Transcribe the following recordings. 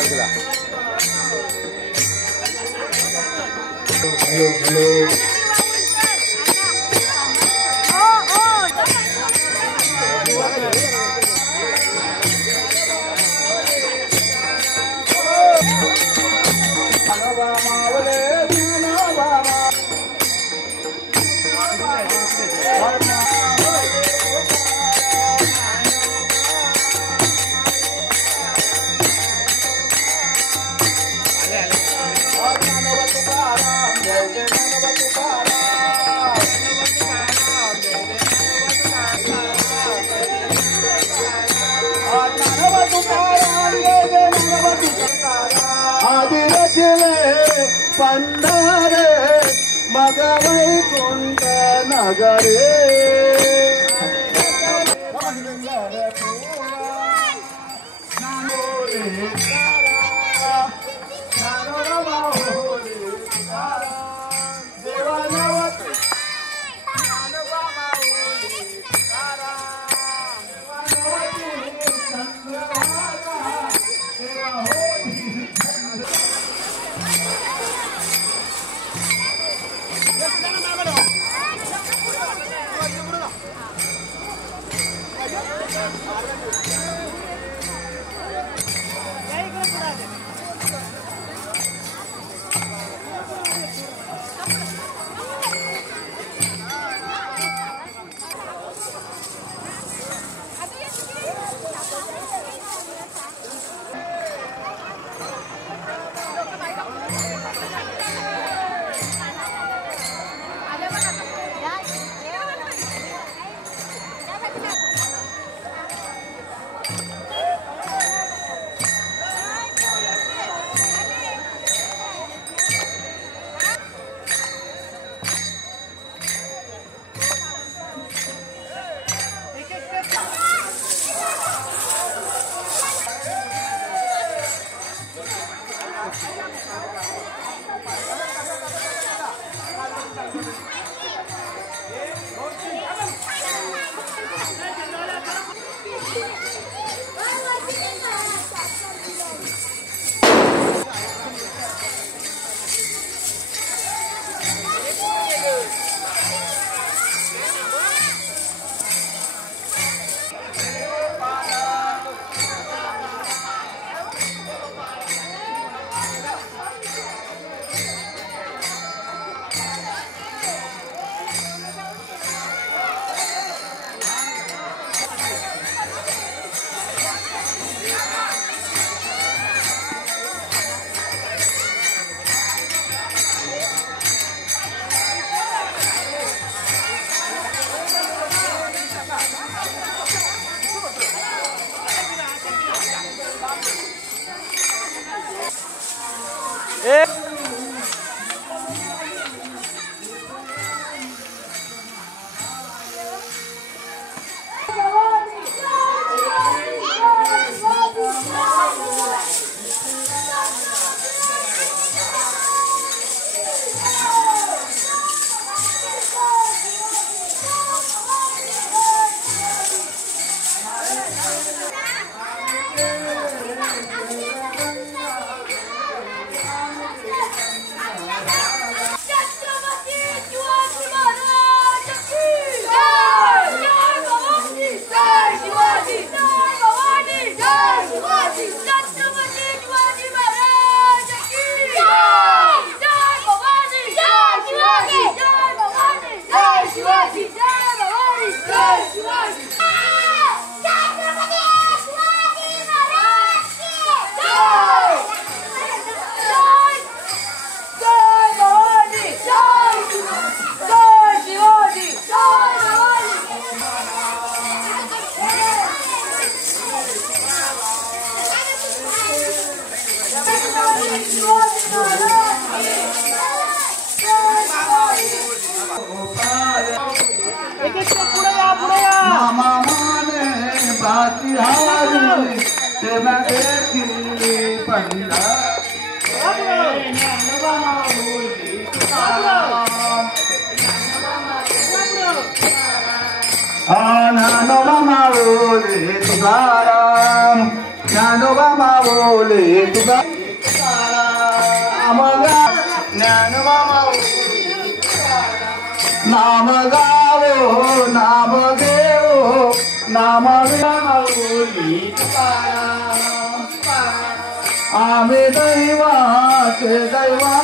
लागला. पंढरे मग वैकुंठ नगरे Nanobama माऊली तुका नाम ज्ञानोबा नाम गावो नाम घेवो नाम माऊली आम्ही दैवाचे दैवा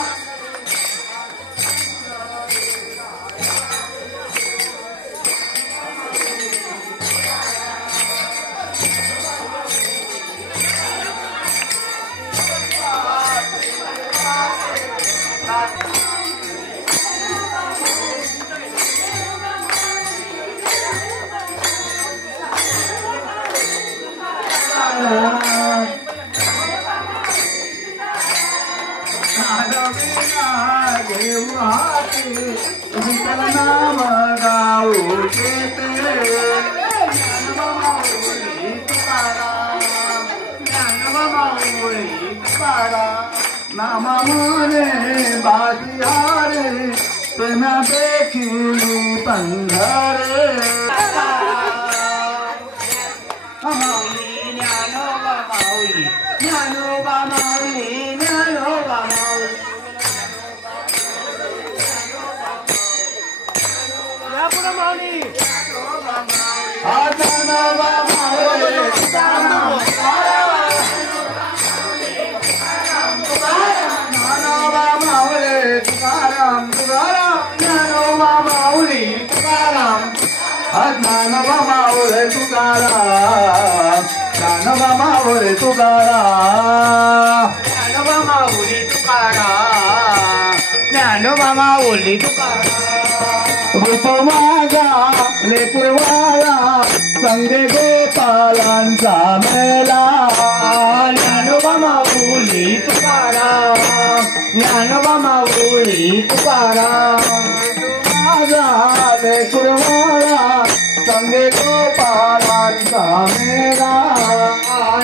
नाम गाऊ केते ज्ञानोबा माऊली तुकाराम नाम मने बाजियारे प्रेम देखिली पंधरे माऊली ज्ञानोबा माऊली ज्ञानोबा माऊली ज्ञानोबा माऊली ज्ञानोबा माऊली तुकाराम ज्ञानोबा माऊली तुकाराम ज्ञानोबा माऊली तुकाराम ज्ञानोबा माऊली तुकाराम ज्ञानोबा माऊली तुकाराम ज्ञानोबा माऊली तुकाराम रूप माझा लेकुरवाळा संगे गोपालांचा मेला ज्ञानोबा माऊली तुकाराम ज्ञानोबा माऊली तुकाराम माझा लेकुरवाळा संगे गोपालांचा मेला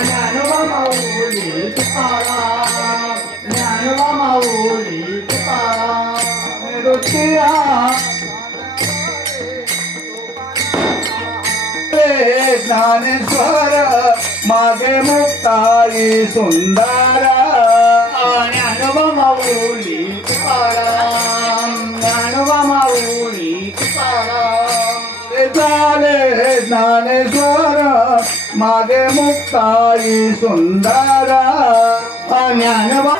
ज्ञानोबा माऊली तुकाराम ज्ञानोबा माऊली तुकाराम रुचिया ज्ञानेश्वर मागे मुक्ताई सुंदर ज्ञानोबा माऊली तुकाराम ज्ञानोबा माऊली तुकाराम झाले ज्ञानेश्वर मागे मुक्ताई सुंदर ज्ञानोबा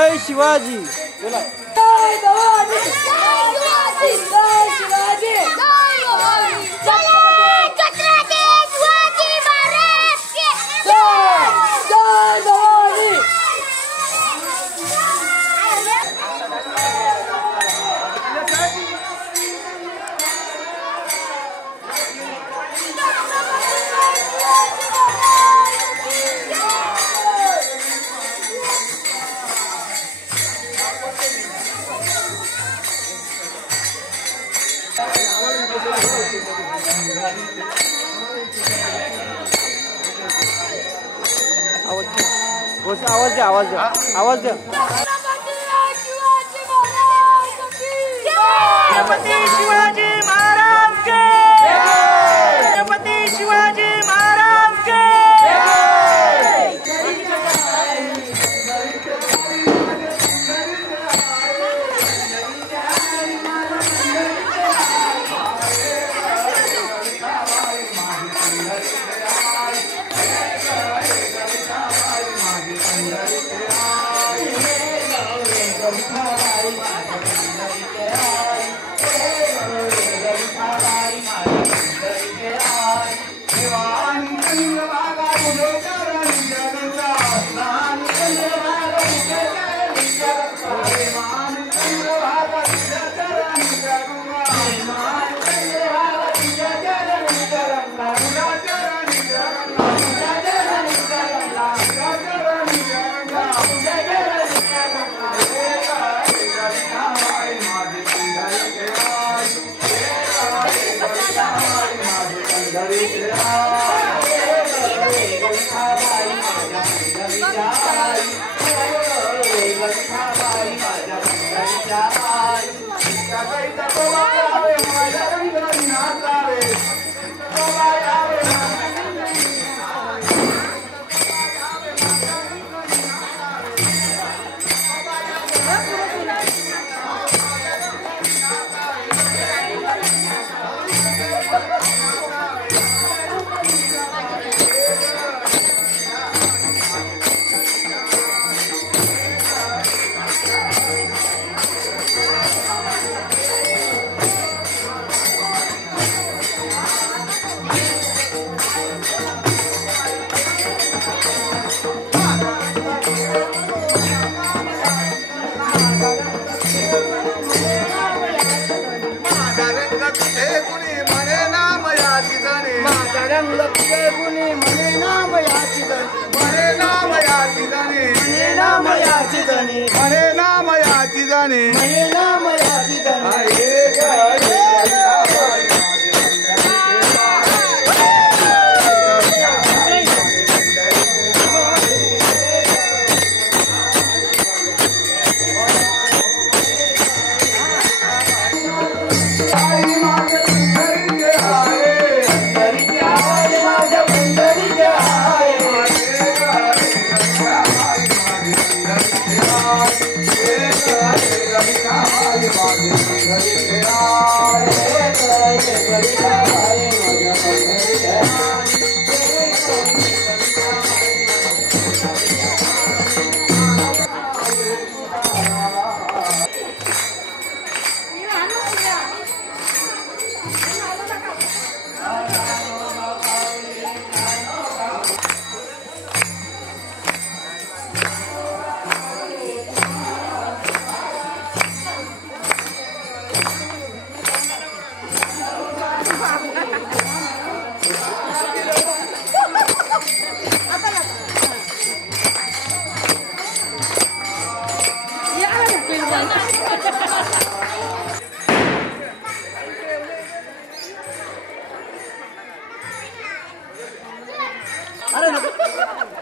जय शिवाजी. बोला. जय भवानी. जय शिवाजी. आवाज द्या, आवाज द्या, आवाज द्या. छत्रपती शिवाजी महाराज के. छत्रपती शिवाजी महाराज के.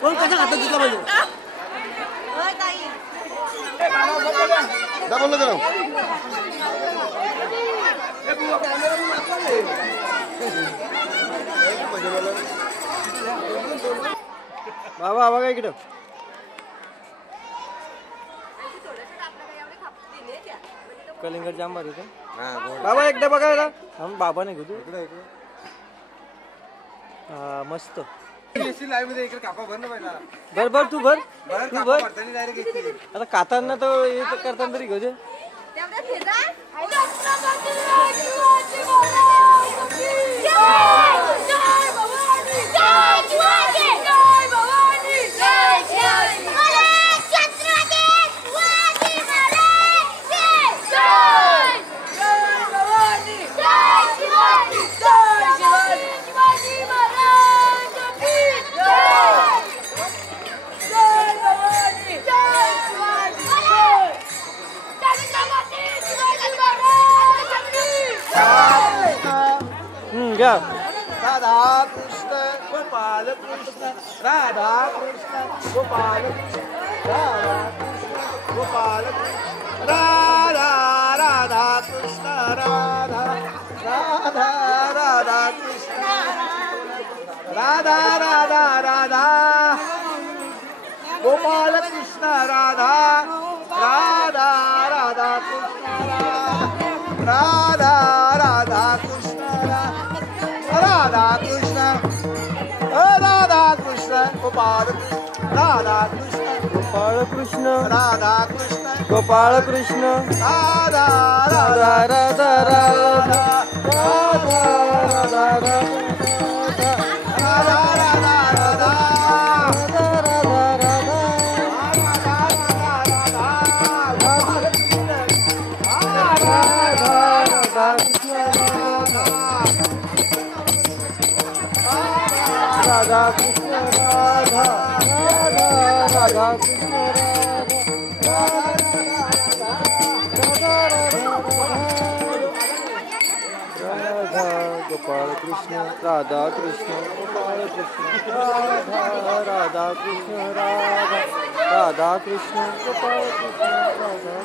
कोण कशा हातात घेतला पाहिजे बाबा बघा इकडं कलिंगड जाम भारी होतं बाबा एकदा बघायला हम बाबा नाही घेतो इकडे हा मस्त भर भर तू भर तू भर आता काताना तर हे तर करताना तरी घेऊ दे घ्या राधा कृष्ण गोपाल कृष्ण राधा कृष्ण गोपाल राधा कृष्ण गोपाल राधा राधा कृष्ण राधा राधा राधा कृष्ण राधा राधा राधा गोपाल कृष्ण राधा राधा राधा कृष्ण राधा राधा कृष्ण राधा कृष्ण राधा कृष्ण गोपाल राधा कृष्ण गोपाळ कृष्ण राधा कृष्ण गोपाळ कृष्ण राधा राधा राधा राधा राधा राधा राधा राधा राधा राधा कृष्ण राधा राधा राधा कृष्ण राधा राधा गोपाळ कृष्ण राधा कृष्ण गोपाळ कृष्ण राधा राधा कृष्ण राधा राधा कृष्ण गोपाळ कृष्ण राधा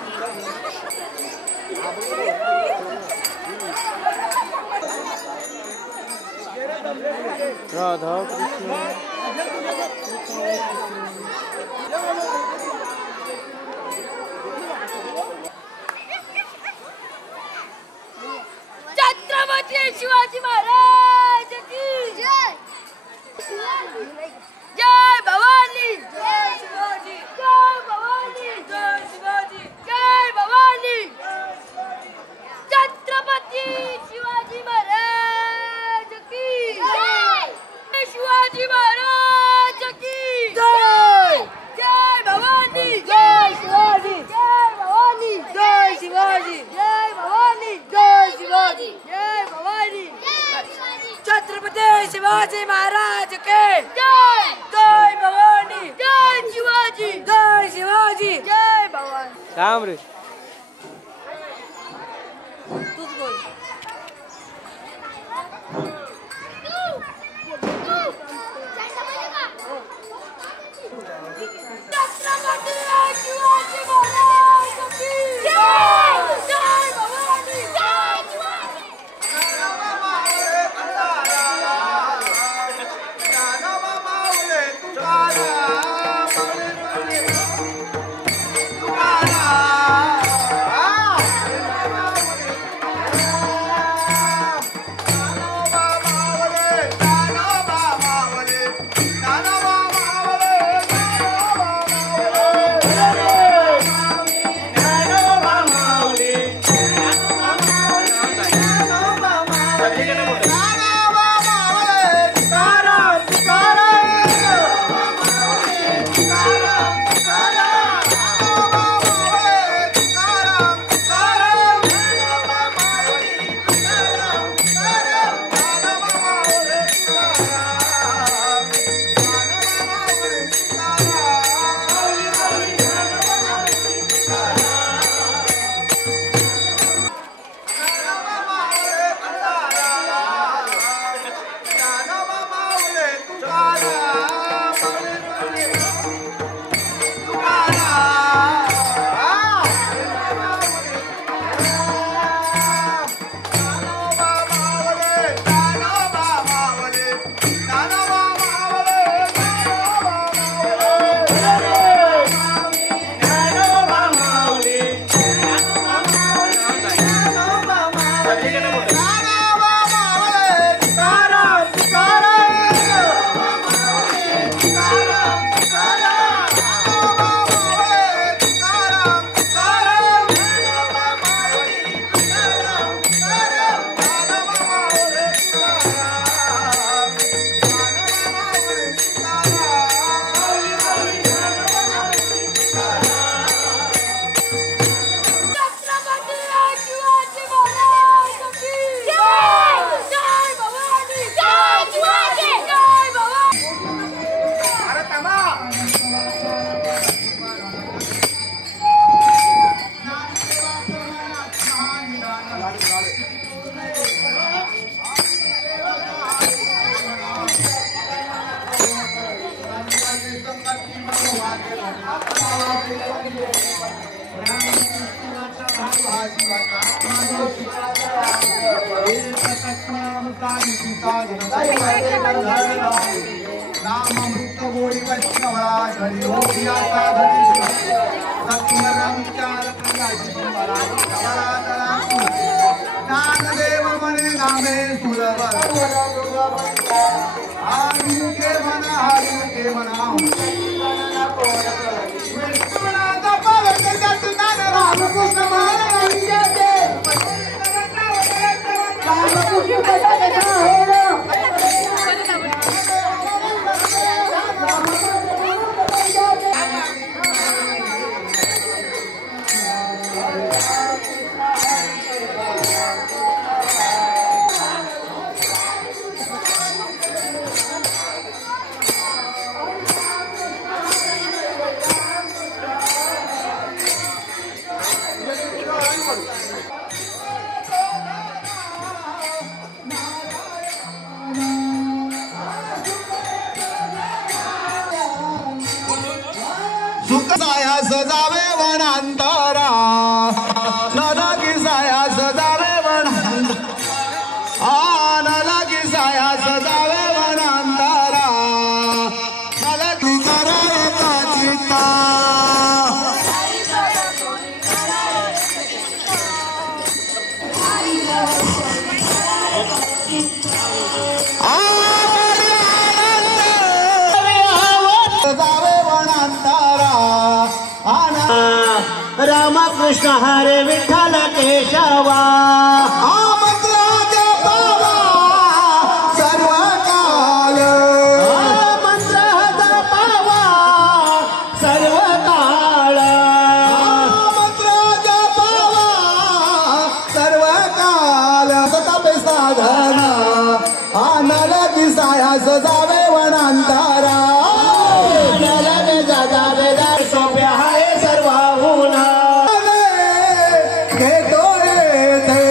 राधा कृष्ण छत्रपती शिवाजी महाराज की जय जय भवानी जय शिवाजी जय भवानी जय शिवाजी जय भवानी छत्रपती शिवाजी महाराज की जय शिवाजी महाराज की जय जय भवानी जय शिवाजी जय भवानी जय शिवाजी जय भवानी जय शिवाजी जय भवानी छत्रपती शिवाजी महाराज के जय जय भवानी जय शिवाजी जय शिवाजी जय भवानी राम रे तूच बोल छत्रपती शिवाजी महाराज की जय जय भवानी जय शिवाजी तुकाराम सजावे वनांतरा नलगी साया सजावे नलगी साया सजावे वनांतरा नलगी करावे काचिता रामकृष्ण हरे विठ्ठल केशवा मंत्र जपावा सर्व काल मंत्र जपावा सर्व काळ मंत्र जपावा सर्व काल सतपे साधना नलगी साया सजावे वनांतरा नलगे जावे सोप्या हाय सर्वाहुना घेतो येथे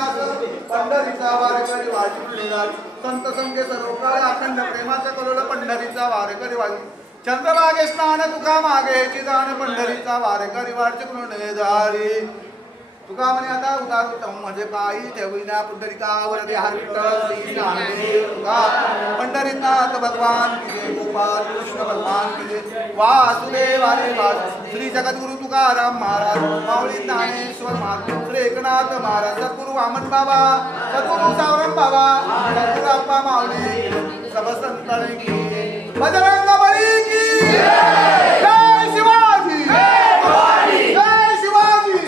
पंढरीचा वारकरी वाजी संत संगे सर्वकाळ अखंड प्रेमाचा करोड पंढरीचा वारकरी वाजी चंद्रभागे स्नान तुका मागे चिदान पंढरीचा वारकरी वाढचे कृणे दारी तुका म्हणे आता उदार उत्तम म्हणजे काही ठेविना पुंडलिकावर देहार विठ्ठल तुका पंढरीनाथ भगवान की गोपाल कृष्ण भगवान की वासुदेव हरे वास श्री जगद्गुरु तुकाराम महाराज माऊली ज्ञानेश्वर महाराज श्री एकनाथ महाराज सद्गुरु वामन बाबा सद्गुरु सावरम बाबा सद्गुरु अप्पा माऊली सब संतांनी की बजरंग बली की जय शिवाजी जय शिवाजी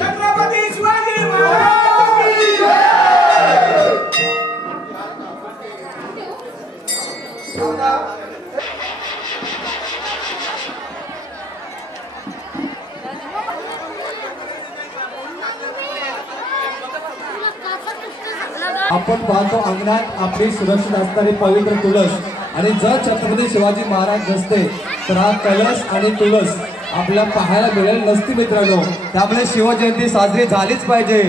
छत्रपती शिवाजी महाराज की आपण पाहतो अंगणात आपली सुरक्षित असणारी पवित्र तुळस आणि जर छत्रपती शिवाजी महाराज नसते तर हा कलश आणि तुळस आपल्याला पाहायला मिळेल नसती मित्रांनो. त्यामुळे शिवजयंती साजरी झालीच पाहिजे.